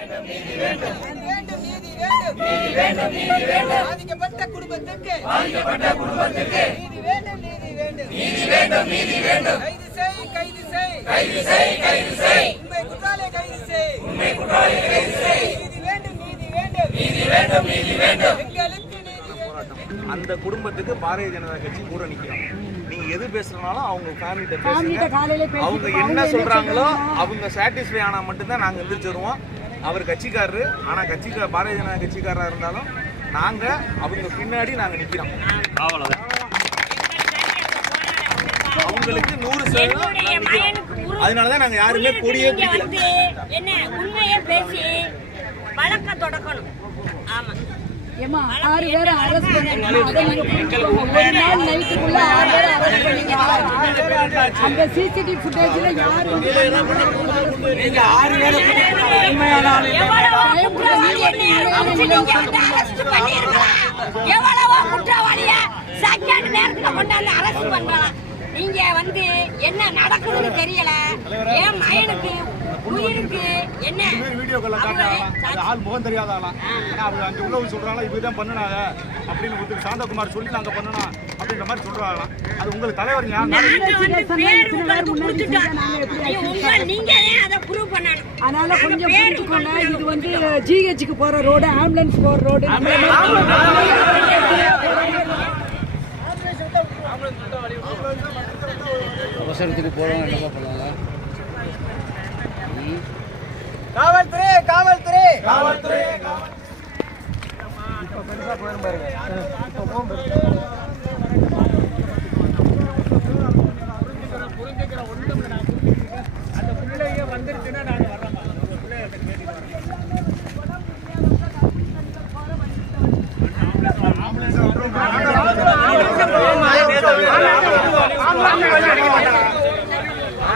வேண்டும் நீதி வேண்டும் பாதிக்கப்பட்ட குடும்பத்துக்கு நீதி வேண்டும் நீதி வேண்டும். கைது செய் கைது செய். உண்மை குற்றாலே கைது செய். நீதி வேண்டும் நீதி வேண்டும். எங்களுக்கு நீதி வேண்டும். அந்த குடும்பத்துக்கு பாரதிய ஜனதா கட்சி கூட நிற்கும் நீங்க எது பேசுறனாலும் அவங்க ஃபேமிலிட்ட பேசுங்க. அவங்க என்ன சொல்றாங்களோ அவங்க சாட்டிஸ்ஃபை ஆனா மட்டும்தான் நாங்க எந்திரிச்சு வருவோம். அவர் கட்சிக்காரரு ஆனா கட்சிக்கார பாரதிய ஜனதா கட்சிக்காரரா இருந்தாலும் நாங்க அவங்க பின்னாடி நாங்க நிக்கிறோம். அவ்வளவுதான். அவங்களுக்கு நூறு சதவீதம் அதனாலதான் நாங்க யாருமே கொடியே பிடிக்கல. என்ன உண்மையை பேசி வழக்க தொடக்கணும். ஆமா. ஏமா ஆறு பேரை அரெஸ்ட் புரிஞ்சுக்கோங்க ஒரு நாள் நைட்டுக்குள்ள ஆறு பேரை அரெஸ்ட் அந்த சிசிடிவி ஃபுட்டேஜ்ல யாரு நீங்க வந்து arrest பண்ணிருக்கலாம். எவ்வளவோ குற்றவாளிய செகண்ட் நேரத்துல கொண்டாந்து அரெஸ்ட் நீங்க வந்து என்ன நடக்குதுன்னு தெரியல. என் மகனுக்கு உயிருக்கு என்ன? வீடியோக்களை அவங்களே காட்டினாங்க அது ஆள் முகம் தெரியாத ஆளா ஆனா அவங்க அங்க உள்ளவங்க சொல்றாங்களா இவங்க தான் பண்ணினாங்க அப்படின்னு ஒருத்தர் சாந்தகுமார் சொல்லி நாங்க பண்ணணும் அப்படின்ற மாதிரி சொல்றாங்களாம். அது உங்களுக்கு தலைவர் அதனால கொஞ்சம் பேர் புரிஞ்சுக்கோங்க. இது வந்து ஜிஹெச்சுக்கு போற ரோடு ஆம்புலன்ஸ் போற ரோடு அவசரத்துக்கு போகிறோம் என்னப்பா பண்ணலாம் காவல்துறை காவல்துறை. காவல்துறை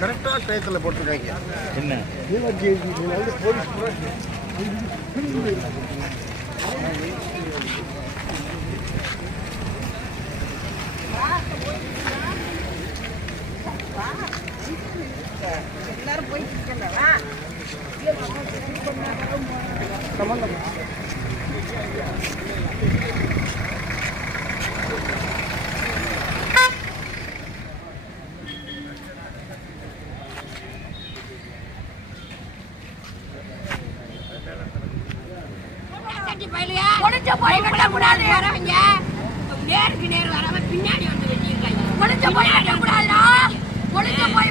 கரெக்டாக டயத்தில் போட்டிருக்காங்க. என்ன? சட்டி பயலுக. ஒளிஞ்சு போய் வெட்டக்கூடாது. வரவங்க நேருக்கு நேர் வரவன் பின்னாடி வந்து வெட்டியிருக்காங்க. ஒளிஞ்சு போய் வெட்டக்கூடாதுடா. ஒளிஞ்சு போய்